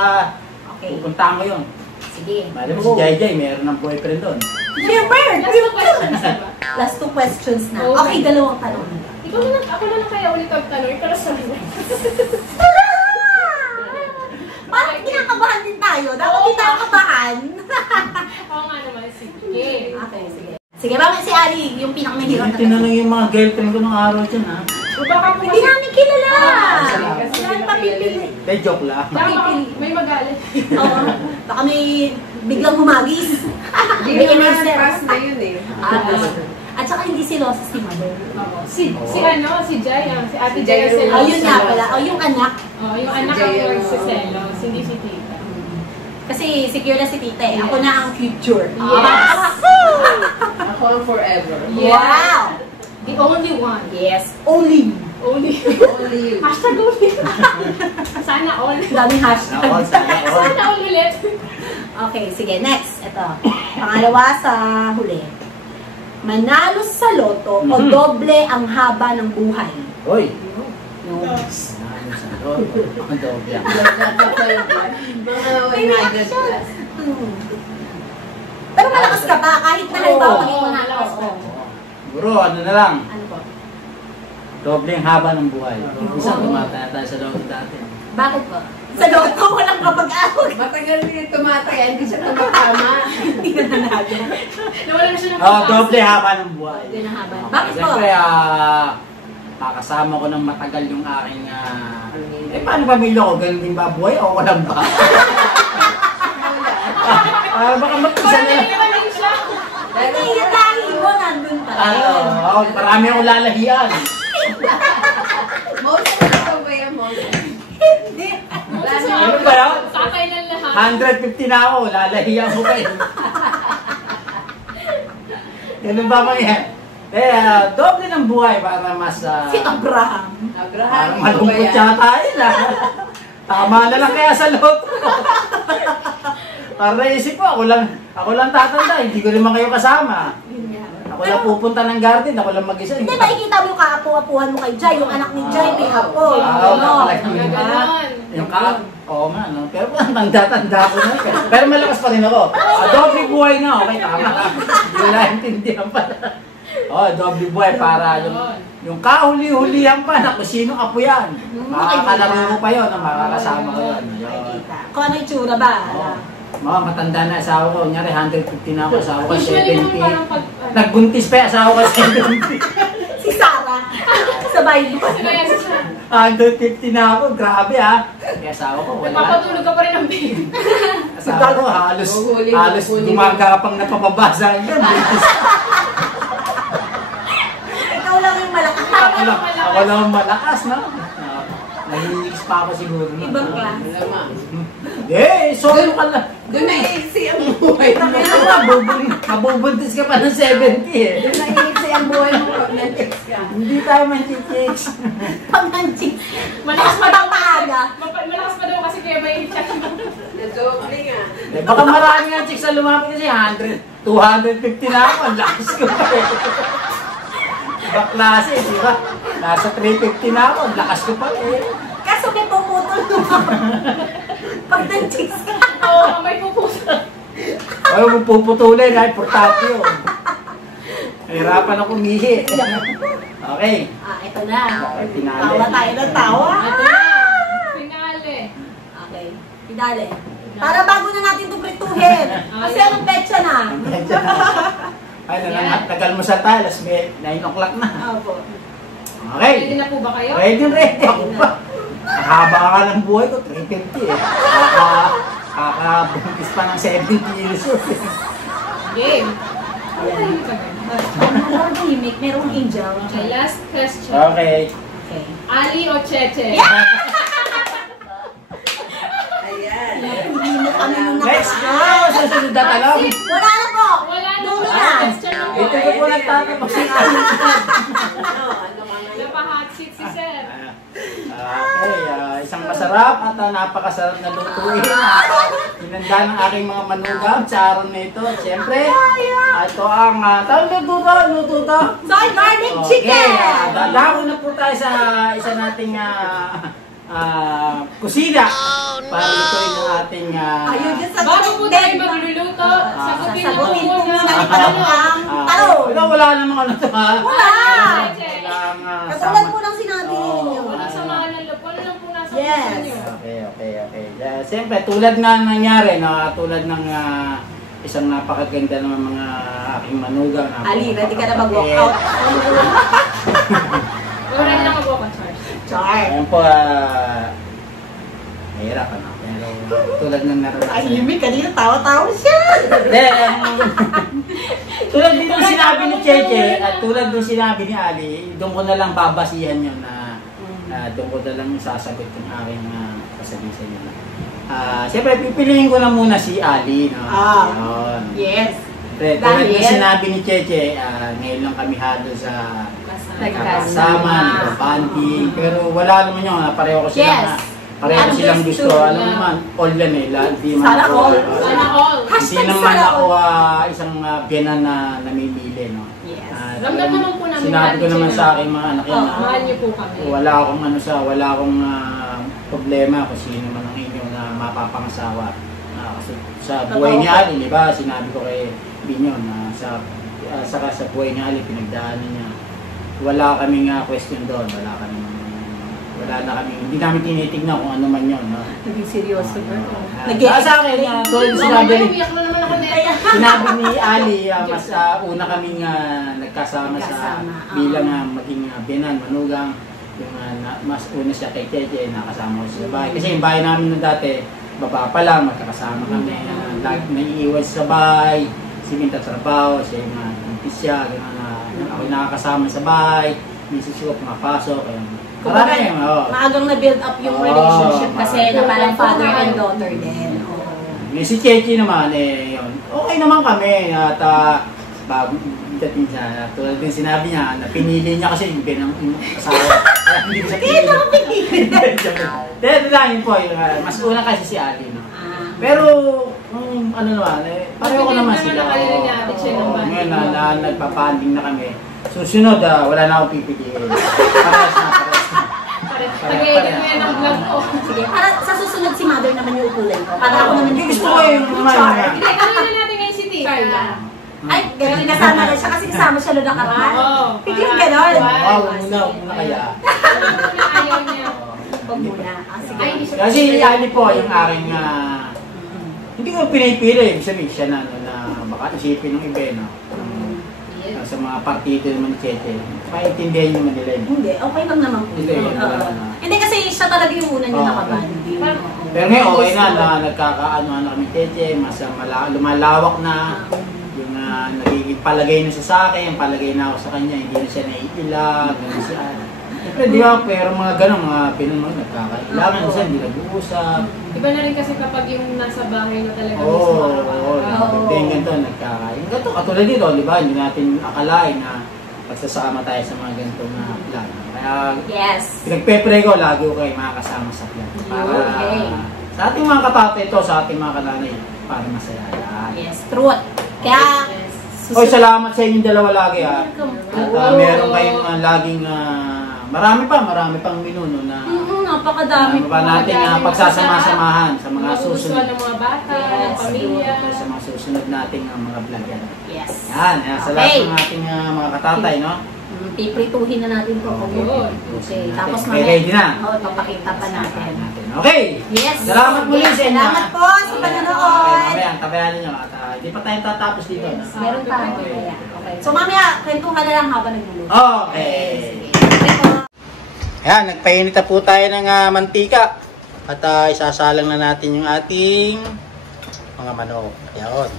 Okay. Pupuntahan ko yun. Sige. Mali mo si Jai Jai, meron ng boyfriend doon. Siyempre! Last two questions, diba? Last two questions na. Okay. Okay, dalawang tanong. Ikaw na lang, ako na lang kaya ulit ang tanong, pero sabi mo. Parang kinakabahan din tayo. Dapat hindi tayo kabahan. Oo nga naman, sige. Okay, sige. Sige, bakit si Ari yung pinakamahirap na Tinanong yung mga girlfriend ko nung araw dyan ha. O baka po Hindi namin kilala. Ah, Hindi namin papipili. Hindi, joke lang. baka may magalit. Oo. Baka may biglang humagis. Hindi May naman, in-insert. pass na yun eh. At saka hindi silosa si Mother. Si ano, si Jai, si Ate Si Jai Jai ang Oh, selos. yun nga pala. Oh, yung anak. Oh, yung anak Si Jai ang ang- si Selos, hindi si Tita. Kasi secure na si Tita eh. Ako na ang future. Yes. Ako ang forever. Wow! The only one. Yes, only. Only. Only you. Hashtag only. Sana all. Daming hashtag. Ako, sana all. Sana all ulit. Okay, sige. Next. Ito. Pangalawa sa huli. Manalo sa loto o doble ang haba ng buhay. Hoy! No. Ang doble. Mga May 100 reaction. plus. Pero malakas ka pa kahit na halimbawa Oo. maging manalo. Malakas ka. Siguro, ano na lang. Ano po? Doble ang haba ng buhay. Isang tumataya tayo sa loto dati. Bakit po? Sa loto walang kapag-awag. Matagal din tumataya, hindi siya tumatama. Hindi na nanalo. Nawala na siya ng Doble haba ng buhay. Hindi na haba. Bakit po? Siyempre, makasama ko ng matagal yung aking... paano pamilya ko? Ganun din ba buhay o walang ba? Baka mag-isa na lang. Hindi siya. Hindi, yung lahi mo nandun pa rin. Marami akong lalahian. Most of ito ba yan, most? Hindi. Ano ba yun? Tatay ng lahat. 150 na ako, lalahiyan mo kayo. Ganun ba mga yan? Doble ng buhay para mas... Si Abraham. Abraham, Parang ito ba malungkot yan? siya tayo na. Tama na lang kaya sa loto. Para naisip ko, ako lang tatanda, hindi ko naman kayo kasama. Ako lang pupunta ng garden, ako lang mag-isa. Hindi, makikita mo yung kaapu-apuhan mo kay Jai, yung anak ni Jai, may apo. Oo, Ano? Gaganon. Yung oo nga, no? Pero tanda-tanda ko na. Pero malakas pa rin ako. Doble buhay na, okay, tama. Hindi ko naintindihan pala. Doble buhay para yung kahuli-hulihan pa na kung sino apo yan. Makakalaro ko pa yun, makakasama ko yun. Kung ano yung tsura ba? Matanda na asawa ko. Kunyari, 150 na ako. Asawa ko, Usually naman 70. parang pag... Nagbuntis pa yung asawa ko, 70. Si Sarah. Sa Bible. Kaya siya. 150 na ako. Grabe Kaya asawa ko, wala. Napapatulog ka pa rin ng baby. Asawa ko, halos gumagapang na pababasa. Ikaw lang yung malakas. Ako lang malakas, no? Nahihigis pa ako siguro. Ibang class. Solo ka lang. Doon na easy ang buhay mo. Mabubuntis ka pa ng 70 Doon na easy ang buhay mo pag na-chicks ka. Hindi tayo man-chicks. Pag-nanchicks. Malakas pa daw Maaga. Malakas pa daw kasi kaya may check mo. Na-doble nga. Baka marami nga chicks sa lumapit kasi 100, 250 na ako. Ang lakas ko pa Iba klase, di ba? Nasa 350 na ako. Ang lakas ko pa Kaso may pumutol mo. Pag-nanchicks ka. Oo, may pupusa. Ayaw mo puputulin, importante yun. Hirapan ako umihi. Okay. Ito na. Okay, tinali. Tawa tayo ng tawa. Ito na. Finale. Okay. Pinali. Para bago na natin ito prituhin. Kasi anong petsa na? Ay, nagal mo sa tayo. 9 o'clock na. Opo. Okay. Ready na po ba kayo? Ready ako pa. Nakahaba ka ng buhay ko, 350 Kakabuntis pa ng 70 years old. Game. Gimmick, merong angel. Okay, last question. Okay. Okay. Ali o Cheche? Ayan. Hindi mo kami nung Next! nakaraan. Susunod na tanong. Wala na po. Wala na. Dumi Last na. question na po. Ito ko po nagtatapos si Ali. Ano mga Napa-hot seat si Sir. Okay, isang masarap at napakasarap na lutuin. Hinanda ng aking mga manugam sa araw na ito. Siyempre, ito ang tawag luto to. Soy garlic chicken. Dadako na po tayo sa isa nating kusina para lutuin ang ating Ayun, just sa Bago po tayo magluluto, sagutin niyo po sagutin po muna. muna ito ang tanong. wala namang ano to Wala. Walang Katulad po ng sinabi ninyo. Walang samahan ng loob. Ano lang po nasa puso Yes. niyo? Okay. Siyempre, tulad nga nangyari, no? Tulad ng isang napakaganda ng mga aking manugang. Ali, ready ka na mag-walk out? Wala na ako po, Charles. Char. Ayan po, mahirap Pero tulad ng naranasan. Ay, Yumi, kanina tawa-tawa siya. Then, tulad din ng sinabi ni Cheche at tulad ng sinabi ni Ali, doon ko na lang babasihan yun na doon ko na lang sasagot yung aking kasabisan yun. Siyempre, pipiliin ko na muna si Ali. No? Yun. Yes. Tulad Dahil? ng sinabi ni Cheche, ngayon lang kami halo sa nagkasama, nagkabanding, pero wala naman yun, pareho ko silang, pareho ko silang gusto, alam naman, all yan hindi man Sana ako, all. Sana all. hindi naman ako isang biyanan na namimili, no? Yes. Ramdam naman po namin sinabi ko natin naman siya sa aking mga anak yan, Mahal niyo po kami. wala akong problema kung sino man ang inyo na mapapangasawa. Kasi sa buhay ni Ali, di ba, sinabi ko kay Binyon na sa buhay ni Ali, pinagdaanan niya. Wala kaming question doon, wala na kami, hindi namin tinitignan kung ano man yun. No? Naging seryoso ba? Sa akin, sinabi Umiyak na naman ako nila. sinabi ni Ali, mas una kaming nagkasama sa bilang maging binan, manugang. Yung mas una siya kay Cheche, nakasama ko sa bahay. Kasi yung bahay namin nung dati, baba pa lang, magkakasama kami. Naiiwan sa bahay, si Minta trabaho, siya yung kumpis siya, gano'n ako nakakasama sa bahay, misis ko pumapasok. Marami maagang na-build up yung relationship kasi na parang father and daughter din. Si Cheche naman, yun. Okay naman kami. At bago dating siya, tulad din sinabi niya, na pinili niya kasi yung asawa. Kaya hindi ko siya pinili. Dahil lang yun po, mas una kasi si Ali. No? Pero, ano naman, pareho ko naman sila. Ngayon, nagpapanding na kami. Susunod, wala na akong pipiliin. Parehas na. Tagay-edit mo yan ang vlog ko. Sige, para sa susunod si mother naman yung ukulay ko. Para ako naman yung gusto ko yung Hindi, kanina natin ngayon si Tia. Ay, gano'n kasama na siya kasi kasama siya noong nakaraan. Oo. Biglang gano'n. Wow, muna kaya. Ayaw niya. Huwag muna. Ah, sige. Ay, hindi siya. Kasi yani po, yung aking, hindi ko pinipili. Ibig sabihin siya na baka isipin ng iba, no? Sa mga partido naman ni Cheche. Paintindihan nyo nila yun. Hindi, okay lang naman po. Hindi, yun lang Oo. naman. Hindi kasi siya talaga yung una niya Oo. nakabanding. Pero ngayon, okay na nagkakaano na kami Cheche, mas lumalawak na. Yung nagiging palagay na siya sa akin, palagay na ako sa kanya, hindi na siya naiilag, gano'n siya. Siyempre, di ba, pero mga gano'n, mga pinunod, nagkakailangan na siya, hindi nag-uusap. Iba na rin kasi kapag yung nasa bahay na talaga Oo, mismo oo, araw-araw. yung ganito, nagkakain. Ganito, katulad dito, di ba, hindi natin akalain na magsasama tayo sa mga ganitong plano. Kaya, Yes. pinagpe-pray ko, lagi ko kayo makakasama sa plan. Para Okay. sa ating mga katatay ito, sa ating mga kananay, para masaya yan. Yes, truth. Kaya, Oy, salamat sa inyong dalawa lagi ha. At Oo. meron kayong laging marami pang minuno na napakadami pa natin pagsasama-samahan sa mga Magugustuhan susunod. ng mga bata, ng Yes. pamilya. Sa mga susunod nating mga vlog yan. Yes. Yan, sa lahat ng ating mga katatay, no? Piprituhin na natin po. Oo. Okay, tapos Okay, ready na? Oo, papakita pa natin. Okay! Yes. Salamat muli sa inyo. Salamat po sa panonood. Mamaya, tabayanin nyo. At hindi pa tayo tatapos dito. No? Meron pa. Kaya, okay. So mamaya, kwentuhan na lang habang nagluluto. Okay. Okay po. Ayan, nagpainit na po tayo ng mantika. At isasalang na natin yung ating mga manok. Ayan.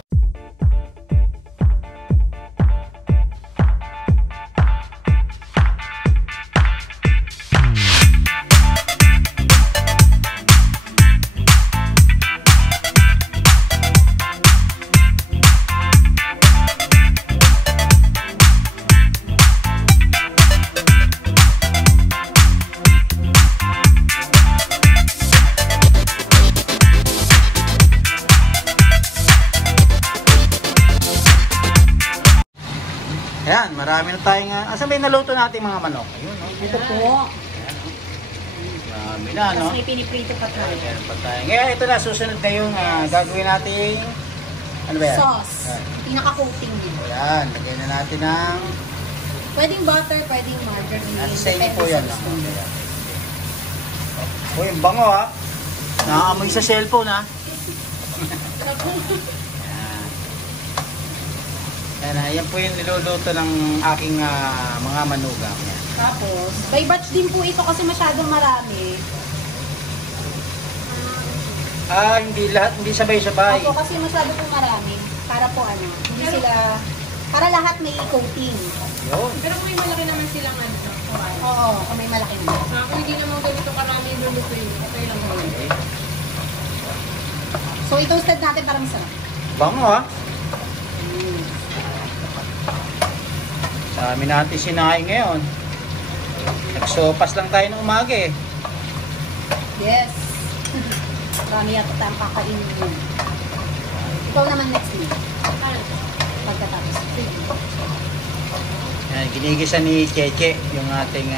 Ayan, marami na tayong... asan ba yung naluto natin mga manok? Ayun, no? Ito po. Marami na, no? Tapos may piniprito pa tayo. Meron pa tayo. Ngayon, ito na, susunod na yung gagawin natin... Ano ba yan? Sauce. Ayan. Pinaka-coating niya. Ayan, lagyan na natin ng... Pwedeng butter, pwedeng margarine. Nasa sa inyo po depende yan. sa No? gusto mo. Ayan. Uy, ang bango ha. Nakaamoy sa cellphone ha. Yan po yung niluluto ng aking mga manugang. Yan. Tapos, by batch din po ito kasi masyadong marami. Hindi lahat, hindi sabay-sabay. Opo, kasi masyado po marami. Para po ano, hindi sila... Para lahat may coating. Yun. Pero kung may malaki naman silang ano. Oo, kung may malaki na. Kung hindi naman ganito karami yung lulutuin, okay lang naman. So, i-toasted natin para masarap. Bango ha. Sa amin natin sinain ngayon. Nagsopas lang tayo ng umaga eh. Yes. Marami yata tayong kakainin yun. Ikaw naman next week. Pagkatapos. Yan, ginigisa ni Cheche yung ating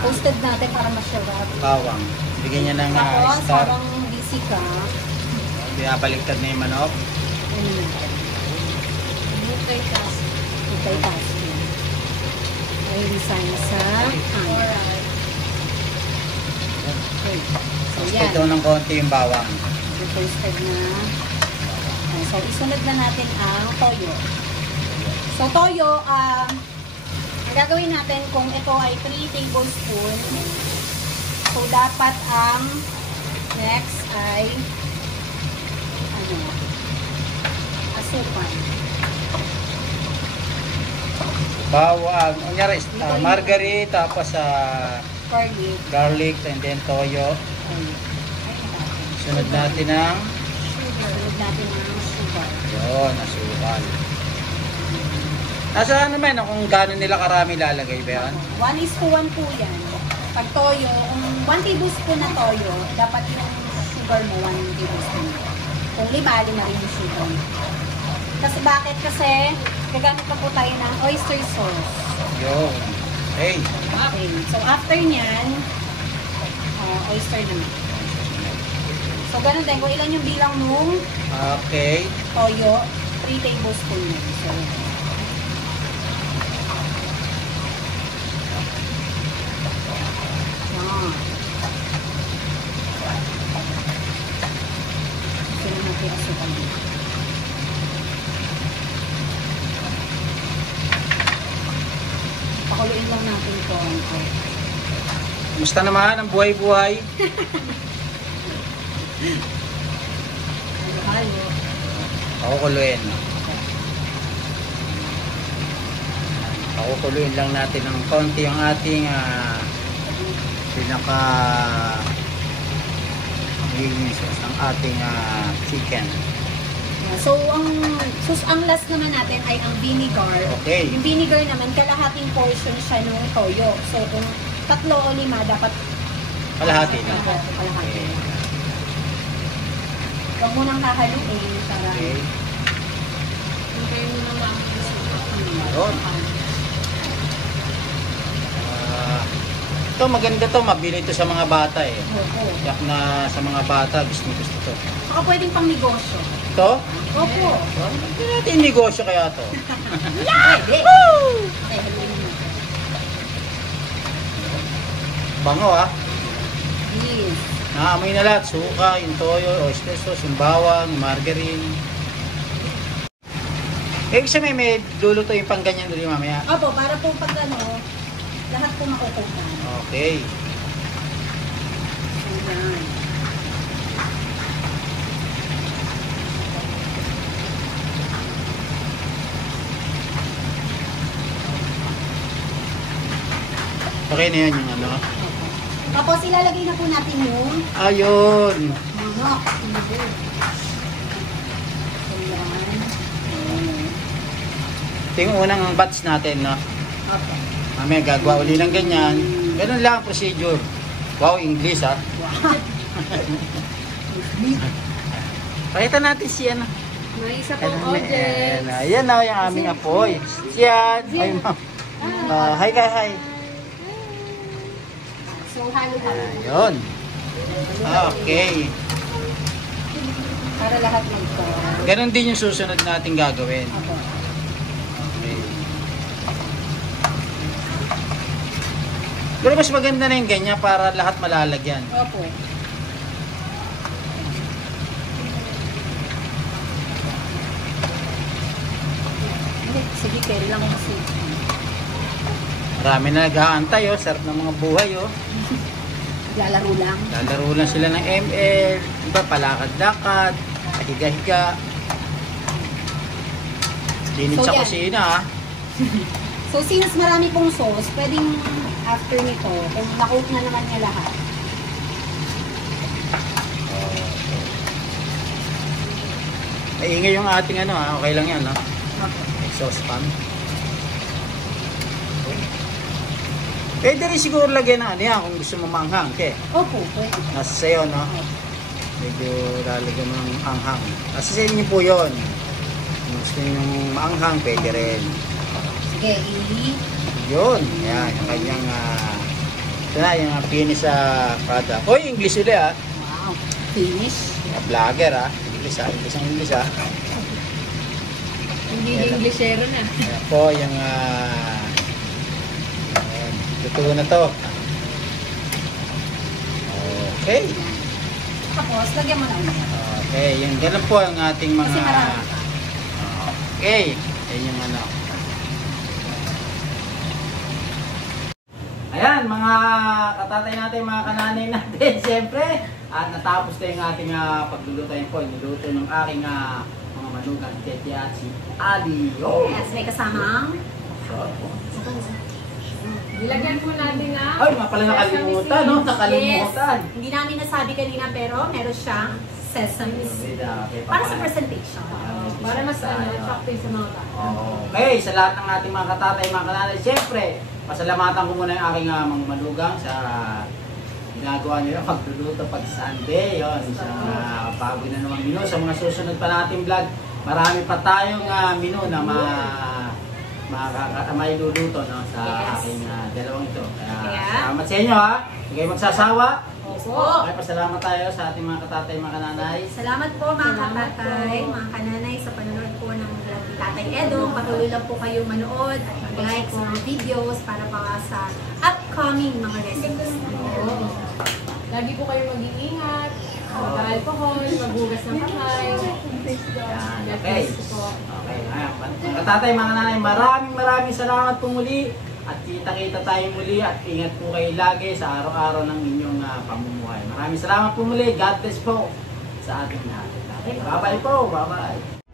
Toasted natin para masarap. bawang. Bigyan niya ng Tapos, star. habang busy ka, Pinapaliktad na yung manok. ano natin? Multitask. Multitasking. Ay, resign sa Alright. Okay. So, Tapos yan. ito ng konti yung bawang. Toasted na. Okay, so, isunod na natin ang toyo. So, toyo, ang gagawin natin kung ito ay 3 tablespoon. So, dapat ang next ay ano, asukal. Bawang, kunyari, margarine, tapos Garlic. garlic, and then toyo. Sunod natin ng Sunod natin ang sugar. yun, asukal. Nasa ano man, kung gano'n nila karami lalagay ba yan? 1:1 po yan. Pag toyo, kung 1 tablespoon na toyo, dapat yung sugar mo 1 tablespoon. Kung 5 na rin yung sugar mo. Kasi bakit? Kasi gagamit pa po tayo ng oyster sauce. Yun. Hey. Okay. So after nyan, oyster naman. So ganun din, kung ilan yung bilang nung Okay. toyo, 3 tablespoon na. So Haluin lang natin konti. Kumusta naman ang buhay-buhay? Halo. Pakukuluin. Pakukuluin lang natin ng konti ang ating pinaka magiging sauce ng ating chicken. So, ang last naman natin ay ang vinegar. Okay. Yung vinegar naman, kalahating portion siya ng toyo. So, kung 3 o 5, dapat Kalahati na. Kalahati. Okay. Huwag mo nang kahaluin para Okay. Hintayin mo na lang. Yun. Ito maganda to, mabili ito sa mga bata eh. Opo. Yak na sa mga bata, gusto to. Saka pwedeng pang negosyo. Ito? Opo. Hindi natin negosyo kaya to. Pwede. Okay, haluin mo. Bango ah. Yes. Naamoy na lahat. Suka, yung toyo, oyster sauce, yung bawang, yung margarine. Ibig sabihin may luluto yung pang ganyan doon mamaya. Opo, para po pag lahat po makukuha. Okay. Ayan. Okay na yan yung ano. Tapos ilalagay na po natin yung Ayun. manok. Ayan. Ito yung unang batch natin, no? Opo. Mamaya gagawa uli ng ganyan. Ganun lang ang procedure. Wow, English ha. Pakita natin si ano. May isa pong audience. Ayan na yung aming apoy. Siyan. Ay, ma'am. Hi, hi. So, halo-halo. Ayun. Okay. Para lahat mag-cook. Ganon din yung susunod natin gagawin. Opo. Okay. Pero mas maganda na yung ganyan para lahat malalagyan. Opo. Sige, carry lang kasi. Marami na nag-aantay, oh. Sarap ng mga buhay, oh. Lalaro lang. Lalaro lang sila ng ML, iba palakad-lakad, higa-higa. Linis So, sa yan. kusina, ah. So, since marami pong sauce, pwedeng after nito, kung na-coat na naman niya lahat, Maingay yung ating ano, ah. Okay lang yan, no? Exhaust fan. Pwede rin siguro lagyan ng ano yan kung gusto mo maanghang. Okay. opo, pwede. Nasa sayo, no? Medyo lalagyan mo ng anghang. Nasa sa inyo po yun. Kung gusto nyo maanghang, pwede rin. Sige, Yun. Yan. Yung kanyang, ito na, yung finish sa product. Hoy, English ulit, ah. wow, finish. Mga vlogger, ah. English, ah. English, ah. Hindi Englishero na. Ayan po, yung, ayan. Luto na to. Okay. Tapos, lagyan mo na ulit. Okay, yung ganun po ang ating mga... Kasi marami pa. Okay, yan yung ano. Ayan, mga katatay natin, mga kananay natin, siyempre. At natapos na yung ating pagluluto yun po. Niluto ng aking mga manugang tete at si Ali. Oh. Yes, may kasamang. Ilagyan po natin na. Ay, mga pala nakalimutan, no? Nakalimutan. Yes. Hindi namin nasabi kanina pero meron siyang sesame seed. Para sa presentation. Para mas attractive sa mga bata. Okay, sa lahat ng ating mga katatay, mga kananay, siyempre, pasalamatan ko muna yung aking mga manugang sa ginagawa nila pagluluto pag Sunday. Yun, sa bago na naman menu. Sa mga susunod pa nating vlog, marami pa tayong menu na may luluto, no, sa aking dalawang ito. Kaya salamat sa inyo, ha. Hindi kayo magsasawa. Opo. Okay, pasalamat tayo sa ating mga katatay, mga kananay. Salamat po mga Salamat katatay, po. mga kananay sa panonood po ng vlog ni Tatay Edo. Patuloy lang po kayo manood at mag-like sa mga videos para pa sa upcoming mga recipes. Oo. Lagi po kayo mag-iingat. Mag-alcohol, maghugas ng kamay. Yan, God okay. bless po. Okay, mga katatay, mga nanay, maraming salamat po muli At kita-kita tayo muli at ingat po kayo lagi sa araw-araw ng inyong pamumuhay. Maraming salamat po muli. God bless po sa ating lahat. Bye-bye po. Bye-bye.